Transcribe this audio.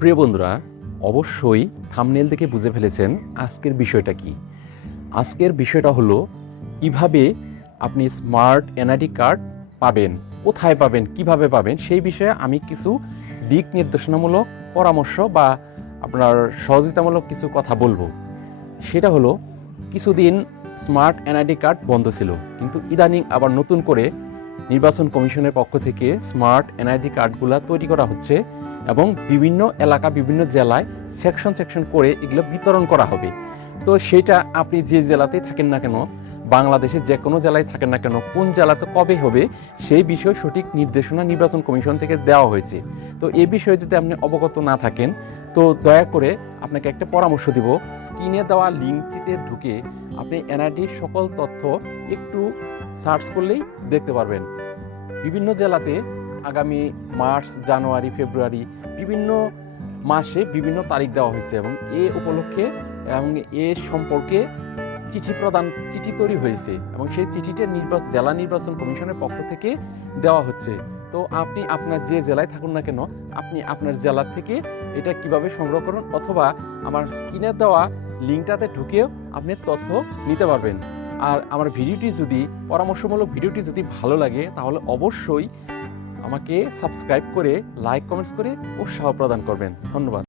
প্রিয় বন্ধুরা, অবশ্যই থামনেল দেখে বুঝে ফেলেছেন আজকের বিষয়টা কি। আজকের বিষয়টা হলো, কীভাবে আপনি স্মার্ট এনআইডি কার্ড পাবেন, কোথায় পাবেন, কীভাবে পাবেন, সেই বিষয়ে আমি কিছু দিক নির্দেশনামূলক পরামর্শ বা আপনার সহযোগিতামূলক কিছু কথা বলব। সেটা হলো, কিছুদিন স্মার্ট এনআইডি কার্ড বন্ধ ছিল, কিন্তু ইদানিং আবার নতুন করে নির্বাচন কমিশনের পক্ষ থেকে স্মার্ট এনআইডি কার্ডগুলো তৈরি করা হচ্ছে। এবং বিভিন্ন এলাকা, বিভিন্ন জেলায় সেকশন সেকশন করে এগুলো বিতরণ করা হবে। তো সেটা আপনি যে জেলাতেই থাকেন না কেন বাংলাদেশে যে কোনো জেলায় থাকেন না কেন, কোন জেলাতে কবে হবে, সেই বিষয়ে সঠিক নির্দেশনা নির্বাচন কমিশন থেকে দেওয়া হয়েছে। তো এ বিষয়ে যদি আপনি অবগত না থাকেন, তো দয়া করে আপনাকে একটা পরামর্শ দিব। স্ক্রিনে দেওয়া লিঙ্কটিতে ঢুকে আপনি এনআরডির সকল তথ্য একটু সার্চ করলেই দেখতে পারবেন। বিভিন্ন জেলাতে আগামী মার্চ, জানুয়ারি, ফেব্রুয়ারি বিভিন্ন মাসে বিভিন্ন তারিখ দেওয়া হয়েছে এবং এ উপলক্ষে এবং এ সম্পর্কে চিঠি প্রদান, চিঠি তৈরি হয়েছে এবং সেই চিঠিটা নির্বাচন জেলা নির্বাচন কমিশনের পক্ষ থেকে দেওয়া হচ্ছে। তো আপনি আপনার যে জেলায় থাকুন না কেন, আপনি আপনার জেলা থেকে এটা কীভাবে সংগ্রহ করুন অথবা আমার স্ক্রিনে দেওয়া লিঙ্কটাতে ঢুকেও আপনি তথ্য নিতে পারবেন। আর আমার ভিডিওটি যদি, পরামর্শমূলক ভিডিওটি যদি ভালো লাগে তাহলে অবশ্যই আমাকে সাবস্ক্রাইব করে লাইক কমেন্টস করে উৎসাহ প্রদান করবেন। ধন্যবাদ।